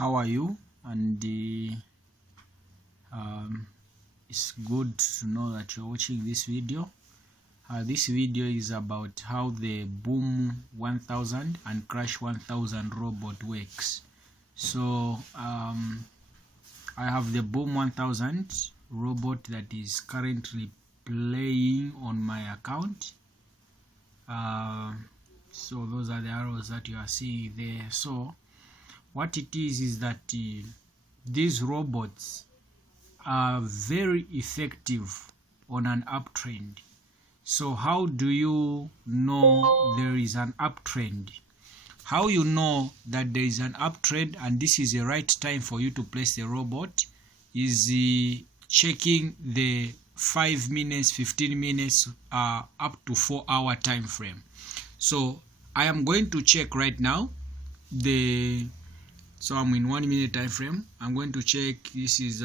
how are you? And it's good to know that you're watching this video. This video is about how the Boom 1000 and Crash 1000 robot works. So I have the Boom 1000 robot that is currently playing on my account. So those are the arrows that you are seeing there. So what it is that these robots are very effective on an uptrend. So how do you know there is an uptrend? How you know that there is an uptrend and this is the right time for you to place the robot is checking the 5 minutes, 15 minutes, up to 4 hour time frame. So I am going to check right now so I'm in 1 minute time frame. I'm going to check. This is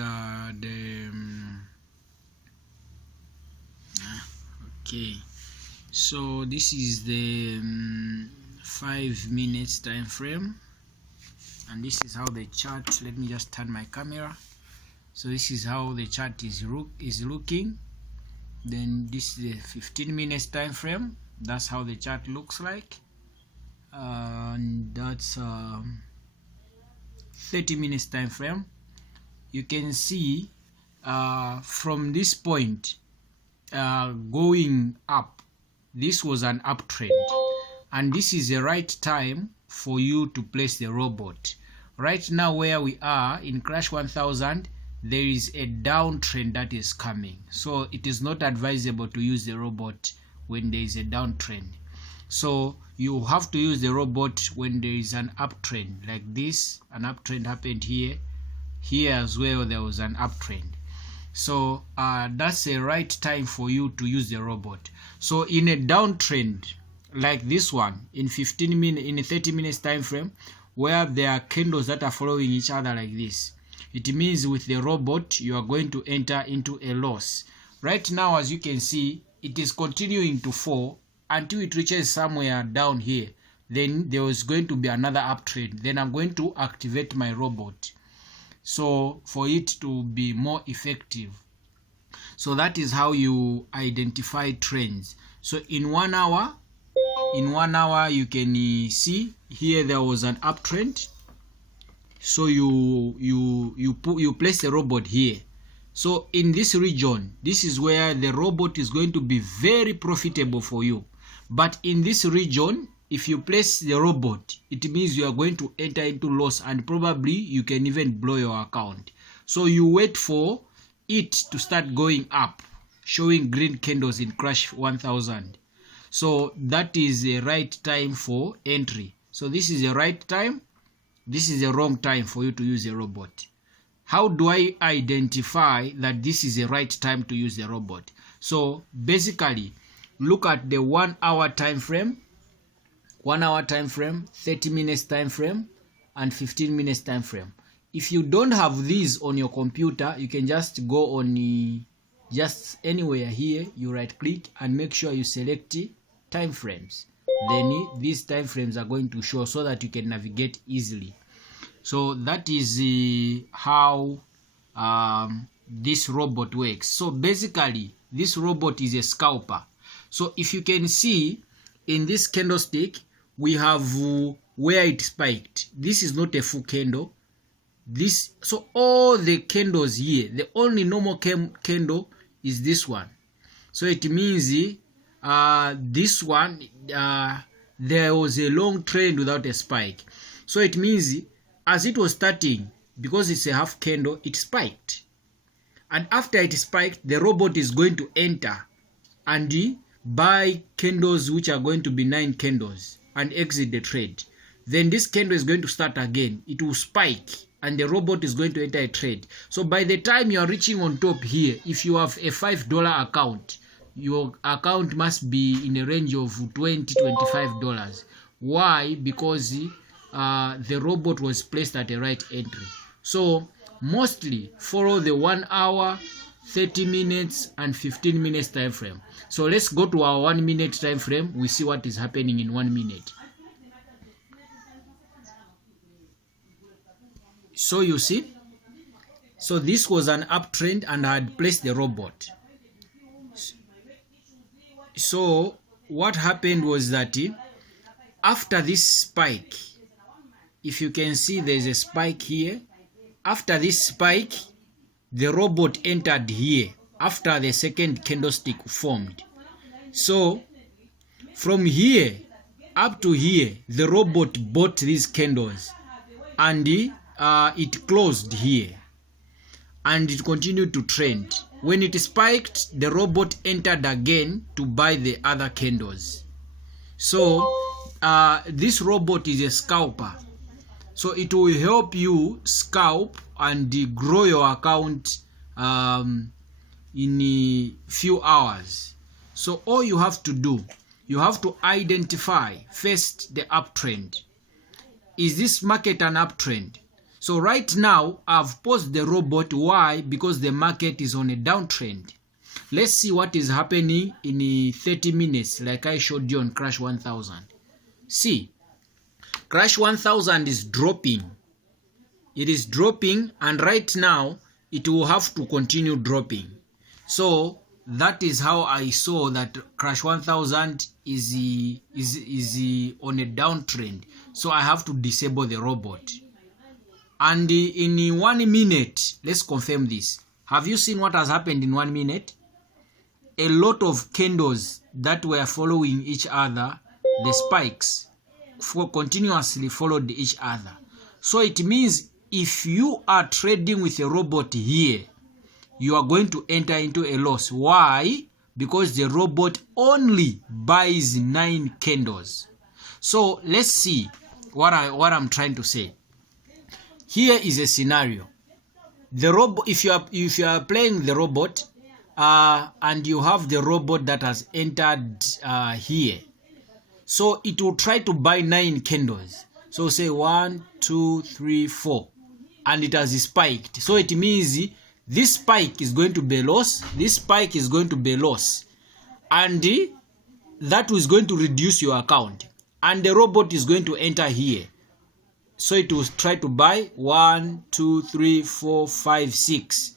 okay, so this is the 5 minutes time frame, and this is how the chart, let me just turn my camera. So this is how the chart is looking. Then this is the 15 minutes time frame. That's how the chart looks like, and that's 30 minutes time frame. You can see from this point going up, this was an uptrend, and this is the right time for you to place the robot. Right now where we are in Crash 1000, there is a downtrend that is coming, so it is not advisable to use the robot when there is a downtrend. So you have to use the robot when there is an uptrend, like this. An uptrend happened here as well, there was an uptrend. So that's the right time for you to use the robot. So in a downtrend like this one, in 15 minutes, in a 30 minutes time frame, where there are candles that are following each other like this, it means with the robot you are going to enter into a loss. Right now, as you can see, it is continuing to fall until it reaches somewhere down here. Then there is going to be another uptrend. Then I'm going to activate my robot, so for it to be more effective. So that is how you identify trends. So in 1 hour, you can see here there was an uptrend. So you place the robot here. So in this region, this is where the robot is going to be very profitable for you. But in this region, if you place the robot, it means you are going to enter into loss, and probably you can even blow your account. So you wait for it to start going up, showing green candles in Crash 1000. So that is the right time for entry. So this is the right time. This is the wrong time for you to use a robot. How do I identify that this is the right time to use the robot? So basically, look at the 1 hour time frame, 1 hour time frame, 30 minutes time frame, and 15 minutes time frame. If you don't have these on your computer, you can just go on just anywhere here, you right click and make sure you select time frames. Then these time frames are going to show so that you can navigate easily. So that is how this robot works. So basically, this robot is a scalper. So if you can see in this candlestick, we have where it spiked. This is not a full candle. So all the candles here, the only normal candle is this one. So it means this one, there was a long trend without a spike. So it means as it was starting, because it's a half candle, it spiked. And after it spiked, the robot is going to enter and buy candles which are going to be 9 candles and exit the trade. Then this candle is going to start again. It will spike and the robot is going to enter a trade. So by the time you are reaching on top here, if you have a $5 account, your account must be in a range of $20, $25. Why? Because the robot was placed at the right entry. So mostly follow the 1 hour, 30 minutes and 15 minutes time frame. So let's go to our 1 minute time frame. We see what is happening in 1 minute. So you see, so this was an uptrend and I had placed the robot. So what happened was that after this spike, if you can see there's a spike here. After this spike, the robot entered here after the second candlestick formed. So from here up to here, the robot bought these candles and it closed here and it continued to trend. When it spiked, the robot entered again to buy the other candles. So this robot is a scalper. So it will help you scalp and grow your account in a few hours. So all you have to do, you have to identify first the uptrend. Is this market an uptrend? So right now I've paused the robot. Why? Because the market is on a downtrend. Let's see what is happening in 30 minutes like I showed you on Crash 1000. See, Crash 1000 is dropping. It is dropping and right now it will have to continue dropping. So that is how I saw that Crash 1000 is on a downtrend. So I have to disable the robot. And in 1 minute, let's confirm this. Have you seen what has happened in 1 minute? A lot of candles that were following each other, the spikes, continuously followed each other. So it means if you are trading with a robot here, you are going to enter into a loss. Why? Because the robot only buys 9 candles. So let's see what I'm trying to say. Here is a scenario. The robot, if you are playing the robot and you have the robot that has entered here, so it will try to buy 9 candles. So say 1, 2, 3, 4, and it has spiked. So it means this spike is going to be a loss. This spike is going to be a loss, and that is going to reduce your account. And the robot is going to enter here. So it will try to buy 1, 2, 3, 4, 5, 6.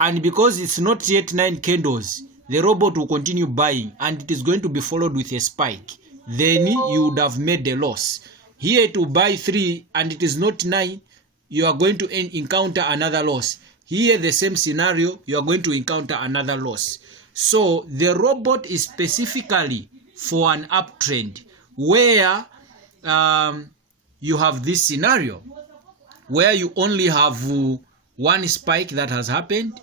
And because it's not yet 9 candles, the robot will continue buying and it is going to be followed with a spike. Then you would have made a loss. Here it will buy 3 and it is not 9. You are going to encounter another loss. Here the same scenario, you are going to encounter another loss. So the robot is specifically for an uptrend where you have this scenario where you only have one spike that has happened,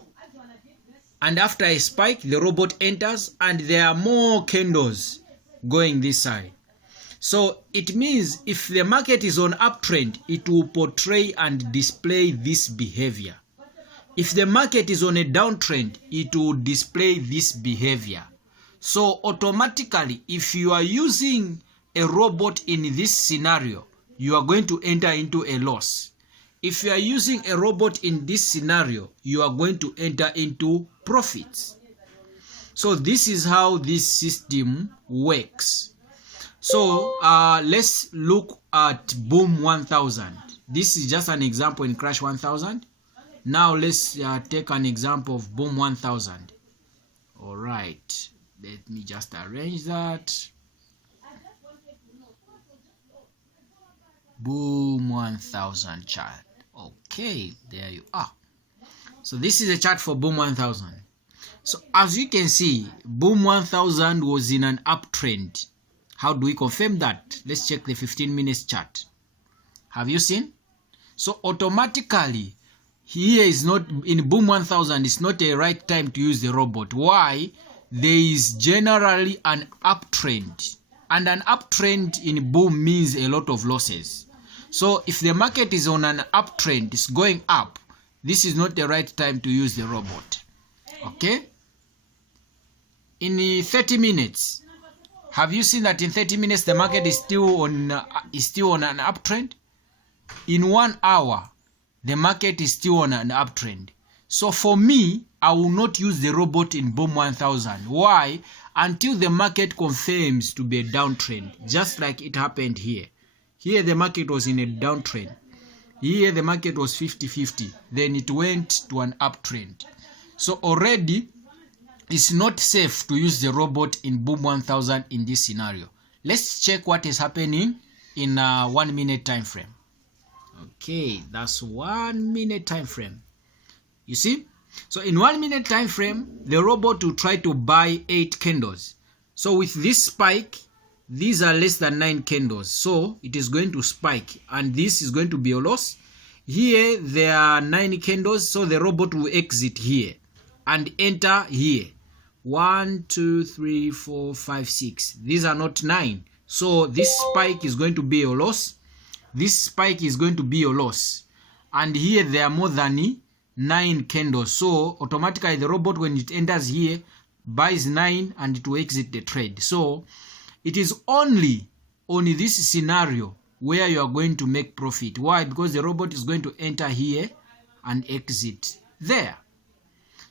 and after a spike the robot enters and there are more candles going this side. So it means if the market is on uptrend, it will portray and display this behavior. If the market is on a downtrend, it will display this behavior. So automatically, if you are using a robot in this scenario, you are going to enter into a loss. If you are using a robot in this scenario, you are going to enter into profits. So this is how this system works. So let's look at Boom 1000. This is just an example in Crash 1000. Now let's take an example of Boom 1000. All right, let me just arrange that. Boom 1000 chart. Okay, there you are. So this is a chart for Boom 1000. So as you can see, Boom 1000 was in an uptrend. How do we confirm that? Let's check the 15 minutes chart. Have you seen? So automatically, here is not in Boom 1000, it's not a right time to use the robot. Why? There is generally an uptrend, and an uptrend in Boom means a lot of losses. So if the market is on an uptrend, it's going up, this is not the right time to use the robot. Okay? In 30 minutes, have you seen that in 30 minutes the market is still on an uptrend? In 1 hour, the market is still on an uptrend. So for me, I will not use the robot in Boom 1000. Why? Until the market confirms to be a downtrend, just like it happened here. Here the market was in a downtrend. Here the market was 50-50, then it went to an uptrend. So already it's not safe to use the robot in Boom 1000 in this scenario. Let's check what is happening in a 1 minute time frame. Okay, that's 1 minute time frame. You see? So in 1 minute time frame, the robot will try to buy 8 candles. So with this spike, these are less than 9 candles. So it is going to spike, and this is going to be a loss. Here there are 9 candles, so the robot will exit here and enter here. 1, 2, 3, 4, 5, 6. These are not 9. So this spike is going to be a loss. This spike is going to be a loss. And here there are more than 9 candles. So automatically the robot, when it enters here, buys 9 and it will exit the trade. So it is only on this scenario where you are going to make profit. Why? Because the robot is going to enter here and exit there.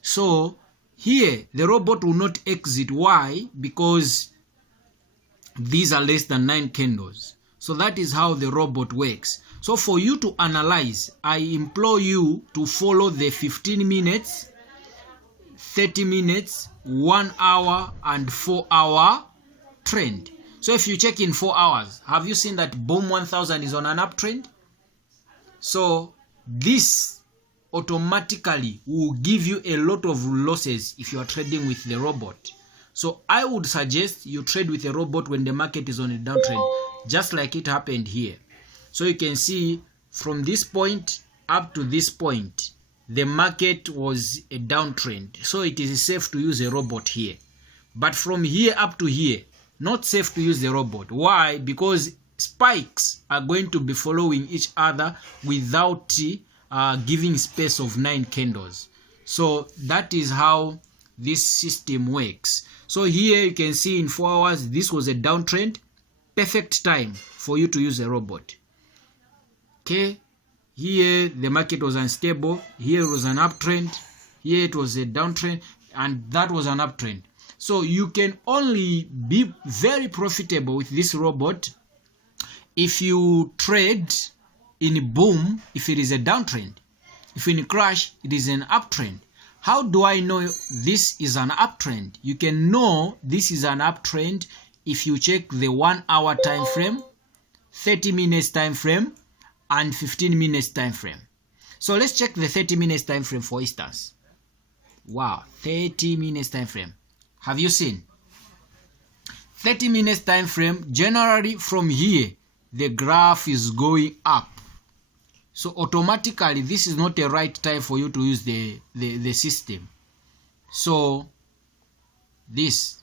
So here the robot will not exit. Why? Because these are less than 9 candles. So that is how the robot works. So for you to analyze, I implore you to follow the 15 minutes, 30 minutes, 1 hour and 4 hour trend. So if you check in 4 hours, have you seen that Boom 1000 is on an uptrend? So this automatically will give you a lot of losses if you are trading with the robot. So I would suggest you trade with a robot when the market is on a downtrend, just like it happened here. So you can see from this point up to this point, the market was a downtrend. So it is safe to use a robot here. But from here up to here, not safe to use the robot. Why? Because spikes are going to be following each other without giving space of 9 candles. So that is how this system works. So here you can see in 4 hours, this was a downtrend. Perfect time for you to use a robot. Okay, here the market was unstable. Here it was an uptrend. Here it was a downtrend, and that was an uptrend. So you can only be very profitable with this robot if you trade in boom, if it is a downtrend. If in crash, it is an uptrend. How do I know this is an uptrend? You can know this is an uptrend if you check the 1 hour time frame, 30 minutes time frame, and 15 minutes time frame. So let's check the 30 minutes time frame for instance. Wow, 30 minutes time frame. Have you seen? 30 minutes time frame, generally from here, the graph is going up. So automatically, this is not the right time for you to use the system. So this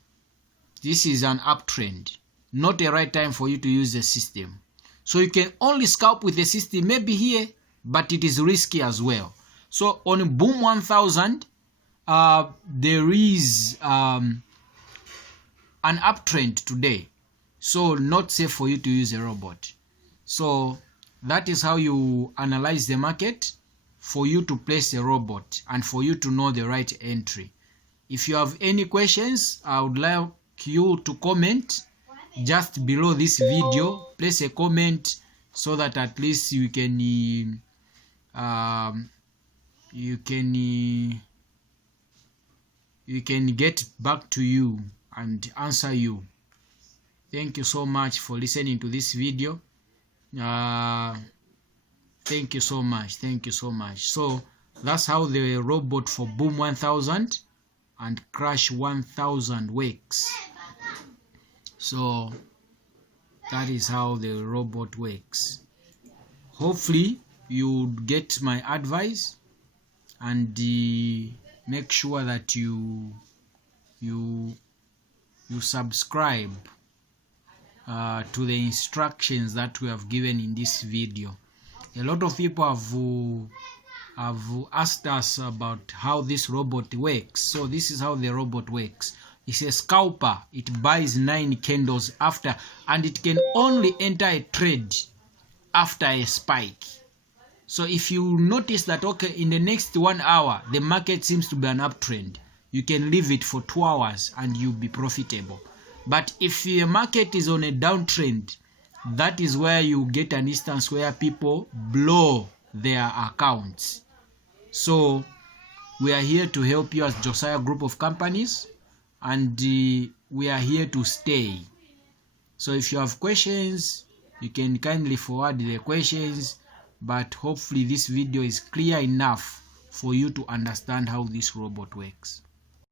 is an uptrend, not the right time for you to use the system. So you can only scalp with the system maybe here, but it is risky as well. So on Boom 1000, there is an uptrend today, so not safe for you to use a robot. So that is how you analyze the market, for you to place a robot and for you to know the right entry. If you have any questions, I would like you to comment just below this video. Place a comment so that at least you can get back to you and answer you. Thank you so much for listening to this video. Thank you so much. So that's how the robot for Boom 1000 and Crash 1000 works. So that is how the robot works. Hopefully you get my advice, and make sure that you subscribe to the instructions that we have given in this video. A lot of people have asked us about how this robot works. So this is how the robot works. It's a scalper. It buys 9 candles after, and it can only enter a trade after a spike. So if you notice that, okay, in the next 1 hour the market seems to be an uptrend, you can leave it for 2 hours and you'll be profitable. But if your market is on a downtrend that is where you get an instance where people blow their accounts. So we are here to help you as Josiah Group of Companies, and we are here to stay. So if you have questions, you can kindly forward the questions, but hopefully this video is clear enough for you to understand how this robot works.